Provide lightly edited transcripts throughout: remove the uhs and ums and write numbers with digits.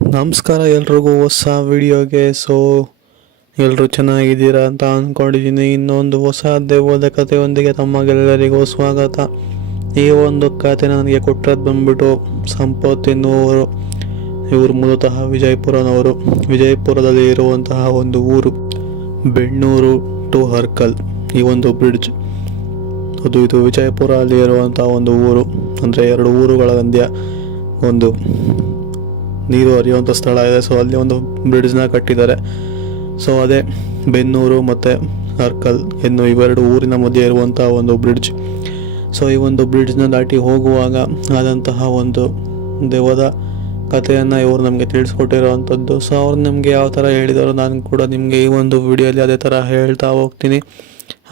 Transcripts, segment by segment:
ನಮಸ್ಕಾರ ಎಲ್ರಿಗೂ ಹೊಸ ವಿಡಿಯೋಗೆ. ಎಲ್ಲರೂ ಚೆನ್ನಾಗಿದ್ದೀರಾ ಅಂತ ಅಂದ್ಕೊಂಡಿದ್ದೀನಿ. ಇನ್ನೊಂದು ಹೊಸ ದೆವ್ವದ ಕಥೆಯೊಂದಿಗೆ ತಮಗೆಲ್ಲರಿಗೂ ಸ್ವಾಗತ. ಈ ಒಂದು ಕಥೆ ನನಗೆ ಕೊಟ್ಟದ್ದು ಬಂದ್ಬಿಟ್ಟು ಸಂಪತ್ ಎನ್ನುವರು. ಇವರು ಮೂಲತಃ ವಿಜಯಪುರನವರು. ವಿಜಯಪುರದಲ್ಲಿ ಇರುವಂತಹ ಒಂದು ಊರು ಬೆಣ್ಣೂರು ಟು ಹರ್ಕಲ್, ಈ ಒಂದು ಬ್ರಿಡ್ಜ್ ಇದು ವಿಜಯಪುರ ಅಲ್ಲಿ ಇರುವಂತಹ ಒಂದು ಊರು. ಅಂದರೆ ಎರಡು ಊರುಗಳ ಮಧ್ಯ ಒಂದು ನೀರು ಹರಿಯುವಂಥ ಸ್ಥಳ ಇದೆ. ಅಲ್ಲಿ ಒಂದು ಬ್ರಿಡ್ಜ್ನ ಕಟ್ಟಿದ್ದಾರೆ. ಅದೇ ಬೆನ್ನೂರು ಮತ್ತು ಹರ್ಕಲ್ ಇವೆರಡು ಊರಿನ ಮಧ್ಯೆ ಇರುವಂಥ ಒಂದು ಬ್ರಿಡ್ಜ್. ಈ ಒಂದು ಬ್ರಿಡ್ಜ್ನ ದಾಟಿ ಹೋಗುವಾಗ ಆದಂತಹ ಒಂದು ದೆವ್ವದ ಕಥೆಯನ್ನು ಇವರು ನಮಗೆ ತಿಳಿಸ್ಕೊಟ್ಟಿರೋವಂಥದ್ದು. ಅವ್ರು ನಮಗೆ ಯಾವ ಥರ ಹೇಳಿದರು ನಾನು ಕೂಡ ನಿಮಗೆ ಈ ಒಂದು ವಿಡಿಯೋಲಿ ಅದೇ ಥರ ಹೇಳ್ತಾ ಹೋಗ್ತೀನಿ.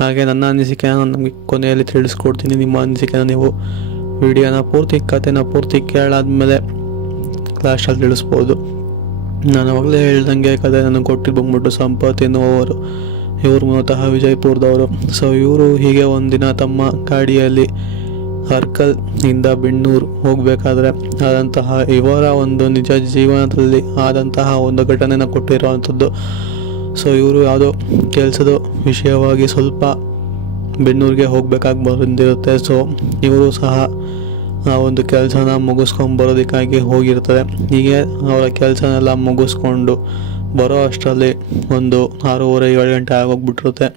ಹಾಗೆ ನನ್ನ ಅನಿಸಿಕೆಯನ್ನು ನಮಗೆ ಕೊನೆಯಲ್ಲಿ ತಿಳಿಸ್ಕೊಡ್ತೀನಿ. ನಿಮ್ಮ ಅನಿಸಿಕೆನ ನೀವು ವಿಡಿಯೋನ ಕಥೆನ ಪೂರ್ತಿ ಕೇಳಾದ್ಮೇಲೆ ಲಾಸ್ಟಲ್ಲಿ ತಿಳಿಸ್ಬೋದು. ನಾನು ಅವಾಗಲೇ ಹೇಳ್ದಂಗೆ ಕಥೆ ನನಗೆ ಕೊಟ್ಟಿದ್ದು ಬಂದ್ಬಿಟ್ಟು ಸಂಪತ್ ಎನ್ನುವವರು. ಇವರು ಮೂಲತಃ ವಿಜಯಪುರದವರು. ಇವರು ಹೀಗೆ ಒಂದಿನ ತಮ್ಮ ಗಾಡಿಯಲ್ಲಿ ಹರ್ಕಲ್ ಇಂದ ಬೆಣ್ಣೂರು ಹೋಗಬೇಕಾದ್ರೆ ಆದಂತಹ ಇವರ ಒಂದು ನಿಜ ಜೀವನದಲ್ಲಿ ಆದಂತಹ ಒಂದು ಘಟನೆನ ಕೊಟ್ಟಿರುವಂಥದ್ದು. ಇವರು ಯಾವುದೋ ಕೆಲಸದ ವಿಷಯವಾಗಿ ಸ್ವಲ್ಪ ಬೆಣ್ಣೂರಿಗೆ ಹೋಗಬೇಕಾಗಿ ಬಂದಿರುತ್ತೆ. ಇವರು ಸಹ ಆ ಒಂದು ಕೆಲಸನ ಮುಗಿಸ್ಕೊಂಬರೋದಕ್ಕಾಗಿ ಹೋಗಿರ್ತಾರೆ. ಹೀಗೆ ಅವರ ಕೆಲಸನೆಲ್ಲ ಮುಗಿಸ್ಕೊಂಡು ಬರೋ ಅಷ್ಟರಲ್ಲಿ ಒಂದು 6:30-7 ಗಂಟೆ ಆಗೋಗ್ಬಿಟ್ಟಿರುತ್ತೆ.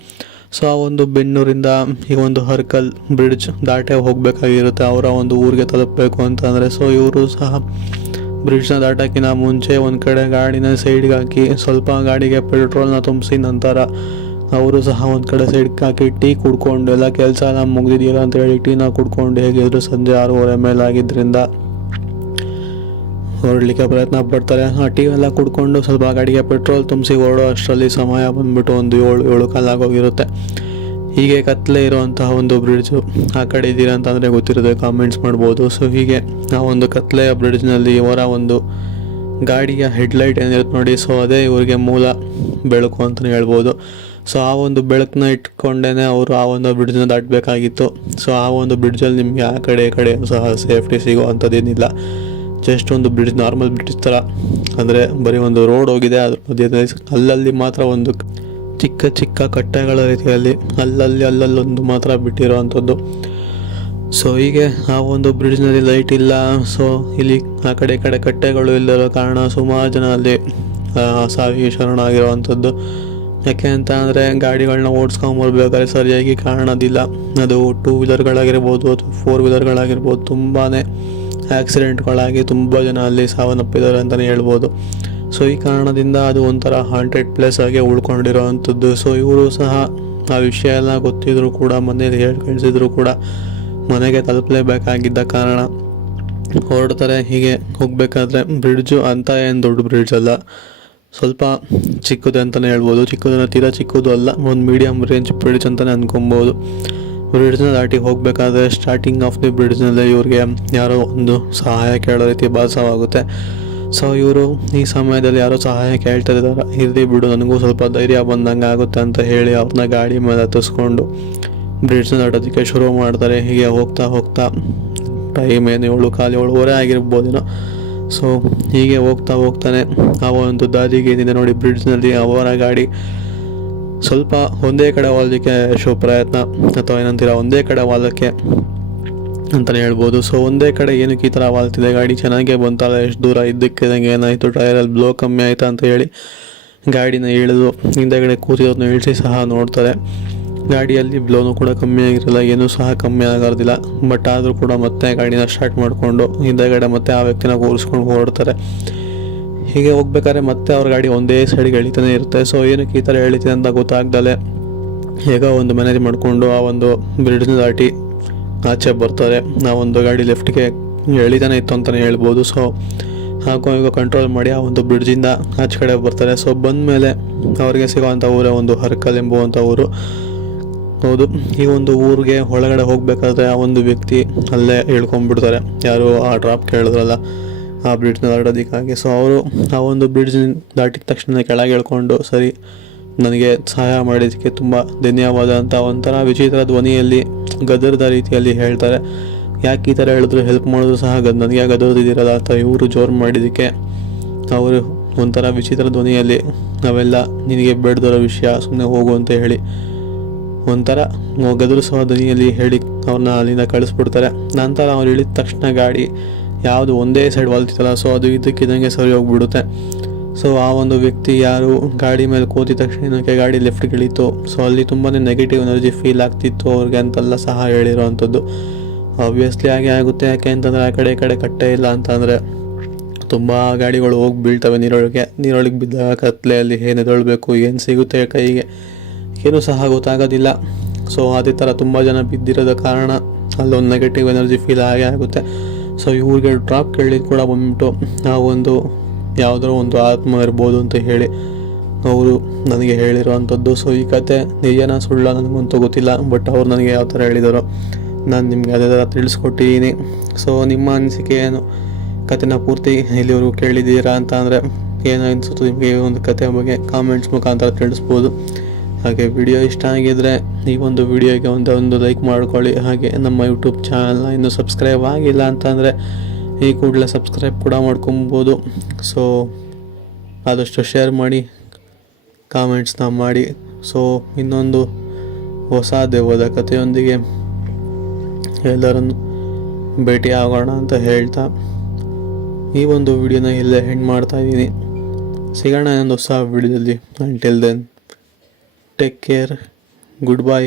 ಆ ಒಂದು ಬೆನ್ನೂರಿಂದ ಈ ಒಂದು ಹರ್ಕಲ್ ಬ್ರಿಡ್ಜ್ ದಾಟೇ ಹೋಗಬೇಕಾಗಿರುತ್ತೆ ಅವರ ಒಂದು ಊರಿಗೆ ತಲುಪಬೇಕು ಅಂತಂದರೆ. ಇವರು ಸಹ ಬ್ರಿಡ್ಜ್ನ ದಾಟೋಕ್ಕಿಂತ ಮುಂಚೆ ಒಂದು ಕಡೆ ಗಾಡಿನ ಸೈಡ್ಗೆ ಹಾಕಿ ಸ್ವಲ್ಪ ಗಾಡಿಗೆ ಪೆಟ್ರೋಲ್ನ ತುಂಬಿಸಿ ನಂತರ ಅವರು ಸಹ ಒಂದು ಕಡೆ ಸೈಡ್ಗೆ ಹಾಕಿ ಟೀ ಕುಡ್ಕೊಂಡು ಎಲ್ಲ ಕೆಲಸ ಎಲ್ಲ ಮುಗಿದಿದೆಯಲ್ಲ ಅಂತ ಹೇಳಿ ಟೀನ ಕುಡ್ಕೊಂಡು ಹೇಗಿದ್ರು ಸಂಜೆ 6:30 ಮೇಲೆ ಆಗಿದ್ದರಿಂದ ಹೊರಡಲಿಕ್ಕೆ ಪ್ರಯತ್ನ ಪಡ್ತಾರೆ. ಆ ಟೀ ಎಲ್ಲ ಕುಡ್ಕೊಂಡು ಸ್ವಲ್ಪ ಗಾಡಿಗೆ ಪೆಟ್ರೋಲ್ ತುಂಬಿಸಿ ಹೊರಡೋ ಅಷ್ಟರಲ್ಲಿ ಸಮಯ ಬಂದ್ಬಿಟ್ಟು ಒಂದು 7 ಕಾಲ ಆಗೋಗಿರುತ್ತೆ. ಹೀಗೆ ಕತ್ತಲೆ ಇರುವಂತಹ ಒಂದು ಬ್ರಿಡ್ಜು. ಆ ಕಡೆ ಇದ್ದೀರಾ ಅಂತಂದರೆ ಗೊತ್ತಿರುತ್ತೆ, ಕಾಮೆಂಟ್ಸ್ ಮಾಡ್ಬೋದು. ಹೀಗೆ ಆ ಒಂದು ಕತ್ತಲೆಯ ಬ್ರಿಡ್ಜ್ನಲ್ಲಿ ಇವರ ಒಂದು ಗಾಡಿಯ ಹೆಡ್ಲೈಟ್ ಏನಿರುತ್ತೆ ನೋಡಿ, ಅದೇ ಇವರಿಗೆ ಮೂಲ ಬೆಳಕು ಅಂತಲೇ ಹೇಳ್ಬೋದು. ಆ ಒಂದು ಬೆಳಕನ್ನ ಇಟ್ಕೊಂಡೇ ಅವರು ಆ ಒಂದು ಬ್ರಿಡ್ಜ್ನ ದಾಟಬೇಕಾಗಿತ್ತು. ಆ ಒಂದು ಬ್ರಿಡ್ಜಲ್ಲಿ ನಿಮಗೆ ಆ ಕಡೆ ಈ ಕಡೆ ಸಹ ಸೇಫ್ಟಿ ಸಿಗೋ ಅಂಥದ್ದೇನಿಲ್ಲ. ಜಸ್ಟ್ ಒಂದು ಬ್ರಿಡ್ಜ್, ನಾರ್ಮಲ್ ಬ್ರಿಡ್ಜ್ ಥರ, ಅಂದರೆ ಬರೀ ಒಂದು ರೋಡ್ ಹೋಗಿದೆ, ಅದ್ರ ಮಧ್ಯದಲ್ಲಿ ಅಲ್ಲಲ್ಲಿ ಮಾತ್ರ ಒಂದು ಚಿಕ್ಕ ಚಿಕ್ಕ ಕಟ್ಟೆಗಳ ರೀತಿಯಲ್ಲಿ ಅಲ್ಲಲ್ಲೊಂದು ಮಾತ್ರ ಬಿಟ್ಟಿರೋ ಅಂಥದ್ದು. ಹೀಗೆ ಆ ಒಂದು ಬ್ರಿಡ್ಜ್ನಲ್ಲಿ ಲೈಟ್ ಇಲ್ಲ. ಇಲ್ಲಿ ಆ ಕಡೆ ಈ ಕಡೆ ಕಟ್ಟೆಗಳು ಇಲ್ಲದಿರೋ ಕಾರಣ ಸುಮಾರು ಜನ ಅಲ್ಲಿ ಸಾವಿಗೆ ಶರಣಾಗಿರುವಂಥದ್ದು. ಯಾಕೆ ಅಂತ ಅಂದರೆ ಗಾಡಿಗಳನ್ನ ಓಡಿಸ್ಕೊಂಬರ್ಬೇಕಾದ್ರೆ ಸರಿಯಾಗಿ ಕಾಣೋದಿಲ್ಲ. ಅದು 2 ವೀಲರ್ಗಳಾಗಿರ್ಬೋದು ಅಥವಾ 4 ವೀಲರ್ಗಳಾಗಿರ್ಬೋದು. ತುಂಬಾ ಆಕ್ಸಿಡೆಂಟ್ಗಳಾಗಿ ತುಂಬ ಜನ ಅಲ್ಲಿ ಸಾವನ್ನಪ್ಪಿದ್ದಾರೆ ಅಂತಲೇ ಹೇಳ್ಬೋದು. ಈ ಕಾರಣದಿಂದ ಅದು ಒಂಥರ ಹಾಂಟೆಡ್ ಪ್ಲೇಸ್ ಆಗಿ ಉಳ್ಕೊಂಡಿರೋ ಅಂಥದ್ದು. ಇವರು ಸಹ ಆ ವಿಷಯ ಎಲ್ಲ ಗೊತ್ತಿದ್ರು ಕೂಡ, ಮನೇಲಿ ಹೇಳಿ ಕಳಿಸಿದ್ರು ಕೂಡ ಮನೆಗೆ ತಲುಪಲೇಬೇಕಾಗಿದ್ದ ಕಾರಣ ಹೊರಡ್ತಾರೆ. ಹೀಗೆ ಹೋಗಬೇಕಾದ್ರೆ ಬ್ರಿಡ್ಜು ಅಂತ ಏನು ದೊಡ್ಡ ಬ್ರಿಡ್ಜ್ ಅಲ್ಲ, ಸ್ವಲ್ಪ ಚಿಕ್ಕದು ಅಂತಲೇ ಹೇಳ್ಬೋದು. ತೀರಾ ಚಿಕ್ಕದು ಅಲ್ಲ, ಒಂದು ಮೀಡಿಯಮ್ ರೇಂಜ್ ಬ್ರಿಡ್ಜ್ ಅಂತಲೇ ಅಂದ್ಕೊಬೋದು. ಬ್ರಿಡ್ಜ್ನ ದಾಟಿ ಹೋಗಬೇಕಾದ್ರೆ ಸ್ಟಾರ್ಟಿಂಗ್ ಆಫ್ ದಿ ಬ್ರಿಡ್ಜ್ನಲ್ಲೇ ಇವ್ರಿಗೆ ಯಾರೋ ಒಂದು ಸಹಾಯ ಕೇಳೋ ರೀತಿ ಭಾಸವಾಗುತ್ತೆ. ಇವರು ಈ ಸಮಯದಲ್ಲಿ ಯಾರೋ ಸಹಾಯ ಕೇಳ್ತಾ ಇದ್ದಾರೆ, ಇರಲಿ ಬಿಡು ನನಗೂ ಸ್ವಲ್ಪ ಧೈರ್ಯ ಬಂದಂಗೆ ಆಗುತ್ತೆ ಅಂತ ಹೇಳಿ ಅವ್ರನ್ನ ಗಾಡಿ ಮೇಲೆ ಹತ್ತಿಸ್ಕೊಂಡು ಬ್ರಿಡ್ಜ್ನ ದಾಟೋದಕ್ಕೆ ಶುರು ಮಾಡ್ತಾರೆ. ಹೀಗೆ ಹೋಗ್ತಾ ಟೈಮ್ ಏನು 7:15-7:30 ಆಗಿರ್ಬೋದೇನೋ. ಹೀಗೆ ಹೋಗ್ತಾನೆ ಆ ಒಂದು ದಾರಿಗೆ ಏನಿದೆ ನೋಡಿ ಬ್ರಿಡ್ಜ್ನಲ್ಲಿ, ಅವರ ಗಾಡಿ ಸ್ವಲ್ಪ ಒಂದೇ ಕಡೆ ವಾಲಕ್ಕೆ ಪ್ರಯತ್ನ, ಅಥವಾ ಏನಂತೀರ ಒಂದೇ ಕಡೆ ವಾಲಕ್ಕೆ ಅಂತಲೇ ಹೇಳ್ಬೋದು. ಒಂದೇ ಕಡೆ ಏನಕ್ಕೆ ಈ ಥರ ವಾಲ್ತಿದೆ, ಗಾಡಿ ಚೆನ್ನಾಗೇ ಬಂತಲ್ಲ, ಎಷ್ಟು ದೂರ ಇದ್ದಕ್ಕಿದಂಗೆ ಏನಾಯಿತು, ಟೈರಲ್ಲಿ ಬ್ಲೋ ಕಮ್ಮಿ ಆಯಿತಾ ಅಂತ ಹೇಳಿ ಗಾಡಿನ ಇಳಿದು ಹಿಂದೆಗಡೆ ಕೂತಿರೋದನ್ನ ಇಳಿಸಿ ಸಹ ನೋಡ್ತಾರೆ. ಗಾಡಿಯಲ್ಲಿ ಬ್ಲೋನು ಕೂಡ ಕಮ್ಮಿ ಆಗಿರಲ್ಲ, ಏನೂ ಸಹ ಕಮ್ಮಿ ಆಗೋದಿಲ್ಲ. ಬಟ್ ಆದರೂ ಕೂಡ ಮತ್ತೆ ಗಾಡಿನ ಸ್ಟಾರ್ಟ್ ಮಾಡಿಕೊಂಡು ಹಿಂದೆಗಡೆ ಮತ್ತೆ ಆ ವ್ಯಕ್ತಿನ ಕೂರಿಸ್ಕೊಂಡು ಹೊರಡ್ತಾರೆ. ಹೀಗೆ ಹೋಗ್ಬೇಕಾದ್ರೆ ಮತ್ತೆ ಅವ್ರ ಗಾಡಿ ಒಂದೇ ಸೈಡ್ಗೆ ಎಳಿತಾನೆ ಇರುತ್ತೆ. ಏನಕ್ಕೆ ಈ ಥರ ಎಳಿತೀನಿ ಅಂತ ಗೊತ್ತಾಗ್ದಲೆ ಹೇಗೋ ಒಂದು ಮ್ಯಾನೇಜ್ ಮಾಡಿಕೊಂಡು ಆ ಒಂದು ಬ್ರಿಡ್ಜ್ನ ದಾಟಿ ಆಚೆ ಬರ್ತಾರೆ. ಆ ಒಂದು ಗಾಡಿ ಲೆಫ್ಟ್ಗೆ ಎಳಿತಾನೆ ಇತ್ತು ಅಂತಲೇ ಹೇಳ್ಬೋದು. ಈಗ ಕಂಟ್ರೋಲ್ ಮಾಡಿ ಆ ಒಂದು ಬ್ರಿಡ್ಜಿಂದ ಆಚೆ ಕಡೆ ಬರ್ತಾರೆ. ಬಂದ ಮೇಲೆ ಅವ್ರಿಗೆ ಸಿಗೋವಂಥ ಊರೇ ಒಂದು ಹರ್ಕಲ್ ಎಂಬುವಂಥ ಊರು. ಹೌದು, ಈ ಒಂದು ಊರಿಗೆ ಒಳಗಡೆ ಹೋಗಬೇಕಾದ್ರೆ ಆ ಒಂದು ವ್ಯಕ್ತಿ ಅಲ್ಲೇ ಇಳ್ಕೊಂಡ್ಬಿಡ್ತಾರೆ. ಯಾರು ಆ ಡ್ರಾಪ್ ಕೇಳಿದ್ರಲ್ಲ ಆ ಬ್ರಿಡ್ಜ್ನ ದಾಟೋದಕ್ಕಾಗಿ. ಅವರು ಆ ಒಂದು ಬ್ರಿಡ್ಜ್ ದಾಟಿದ ತಕ್ಷಣ ಕೆಳಗೆ ಇಳ್ಕೊಂಡು, ಸರಿ ನನಗೆ ಸಹಾಯ ಮಾಡಿದ್ದಕ್ಕೆ ತುಂಬ ಧನ್ಯವಾದ ಅಂತ ಒಂಥರ ವಿಚಿತ್ರ ಧ್ವನಿಯಲ್ಲಿ ಗದರದ ರೀತಿಯಲ್ಲಿ ಹೇಳ್ತಾರೆ. ಯಾಕೆ ಈ ಥರ ಹೇಳಿದ್ರು, ಹೆಲ್ಪ್ ಮಾಡಿದ್ರು ಸಹ ನನಗೆ ಗದರ್ದಿದ್ದೀರಲ್ಲ ಅಂತ ಇವರು ಜೋರು ಮಾಡಿದ್ದಕ್ಕೆ ಅವರು ಒಂಥರ ವಿಚಿತ್ರ ಧ್ವನಿಯಲ್ಲಿ ನಾವೆಲ್ಲ ನಿನಗೆ ಬೇಡದಿರೋ ವಿಷಯ, ಸುಮ್ಮನೆ ಹೋಗು ಅಂತ ಹೇಳಿ ಒಂಥರ ಗದರಿಸುವ ಧ್ವನಿಯಲ್ಲಿ ಹೇಳಿ ಅವ್ರನ್ನ ಅಲ್ಲಿಂದ ಕಳಿಸ್ಬಿಡ್ತಾರೆ. ನಂತರ ಅವ್ರು ಇಳಿದ ತಕ್ಷಣ ಗಾಡಿ ಯಾವುದು ಒಂದೇ ಸೈಡ್ ವಾಲ್ತಿತ್ತಲ್ಲ, ಸೊ ಅದು ಇದಕ್ಕಿದ್ದಂಗೆ ಸರಿ ಹೋಗ್ಬಿಡುತ್ತೆ. ಸೊ ಆ ಒಂದು ವ್ಯಕ್ತಿ ಯಾರು ಗಾಡಿ ಮೇಲೆ ಕೂತಿದ ತಕ್ಷಣ ಗಾಡಿ ಲೆಫ್ಟ್ಗೆ ಇಳೀತು. ಸೊ ಅಲ್ಲಿ ತುಂಬಾ ನೆಗೆಟಿವ್ ಎನರ್ಜಿ ಫೀಲ್ ಆಗ್ತಿತ್ತು ಅವ್ರಿಗೆ ಅಂತೆಲ್ಲ ಸಹ ಹೇಳಿರೋವಂಥದ್ದು. ಆಬ್ವಿಯಸ್ಲಿ ಹಾಗೆ ಆಗುತ್ತೆ. ಯಾಕೆ ಅಂತಂದರೆ ಆ ಕಡೆ ಈ ಕಡೆ ಕಟ್ಟೆ ಇಲ್ಲ ಅಂತಂದರೆ ತುಂಬ ಗಾಡಿಗಳು ಹೋಗಿ ಬೀಳ್ತವೆ ನೀರೊಳಗೆ ಬಿದ್ದಾಗ ಕತ್ಲೆಯಲ್ಲಿ ಏನು ಎದೊಳ್ಬೇಕು, ಏನು ಸಿಗುತ್ತೆ ಕೈಗೆ ಏನೂ ಸಹ ಗೊತ್ತಾಗೋದಿಲ್ಲ. ಸೊ ಅದೇ ಥರ ತುಂಬ ಜನ ಬಿದ್ದಿರೋದ ಕಾರಣ ಅಲ್ಲೊಂದು ನೆಗೆಟಿವ್ ಎನರ್ಜಿ ಫೀಲ್ ಆಗೇ ಆಗುತ್ತೆ. ಸೊ ಇವ್ರಿಗೆ ಡ್ರಾಪ್ ಕೇಳಿದ್ದು ಕೂಡ ಬಂದ್ಬಿಟ್ಟು ನಾವೊಂದು ಯಾವುದೋ ಒಂದು ಆತ್ಮ ಇರ್ಬೋದು ಅಂತ ಹೇಳಿ ಅವರು ನನಗೆ ಹೇಳಿರೋವಂಥದ್ದು. ಸೊ ಈ ಕತೆ ನಿಜನ ಸುಳ್ಳ ನನಗಂತೂ ಗೊತ್ತಿಲ್ಲ, ಬಟ್ ಅವ್ರು ನನಗೆ ಯಾವ ಥರ ಹೇಳಿದಾರೋ ನಾನು ನಿಮಗೆ ಅದೇ ಥರ ತಿಳಿಸ್ಕೊಟ್ಟಿದ್ದೀನಿ. ಸೊ ನಿಮ್ಮ ಅನಿಸಿಕೆ ಏನು, ಕತೆನ ಪೂರ್ತಿ ಇಲ್ಲಿವರೆಗೂ ಕೇಳಿದ್ದೀರಾ ಅಂತ ಅಂದರೆ ಏನು ಅನಿಸುತ್ತೆ ನಿಮಗೆ ಈ ಒಂದು ಕತೆ ಬಗ್ಗೆ ಕಾಮೆಂಟ್ಸ್ ಮುಖಾಂತರ ತಿಳಿಸ್ಬೋದು. ಹಾಗೆ ವಿಡಿಯೋ ಇಷ್ಟ ಆಗಿದ್ದರೆ ಈ ಒಂದು ವಿಡಿಯೋಗೆ ಒಂದು ಲೈಕ್ ಮಾಡ್ಕೊಳ್ಳಿ. ಹಾಗೆ ನಮ್ಮ ಯೂಟ್ಯೂಬ್ ಚಾನಲ್ನ ಇನ್ನೂ ಸಬ್ಸ್ಕ್ರೈಬ್ ಆಗಿಲ್ಲ ಅಂತಂದರೆ ಈ ಕೂಡಲೇ ಸಬ್ಸ್ಕ್ರೈಬ್ ಕೂಡ ಮಾಡ್ಕೊಬೋದು. ಸೊ ಆದಷ್ಟು ಶೇರ್ ಮಾಡಿ, ಕಾಮೆಂಟ್ಸ್ನ ಮಾಡಿ. ಸೊ ಇನ್ನೊಂದು ಹೊಸ ದೆವ್ವದ ಕಥೆಯೊಂದಿಗೆ ಎಲ್ಲರನ್ನು ಭೇಟಿ ಆಗೋಣ ಅಂತ ಹೇಳ್ತಾ ಈ ಒಂದು ವಿಡಿಯೋನ ಇಲ್ಲೇ ಎಂಡ್ ಮಾಡ್ತಾ ಇದ್ದೀನಿ. ಸಿಗೋಣ ಇನ್ನೊಂದು ಹೊಸ ವಿಡಿಯೋದಲ್ಲಿ. Until then take care, good bye.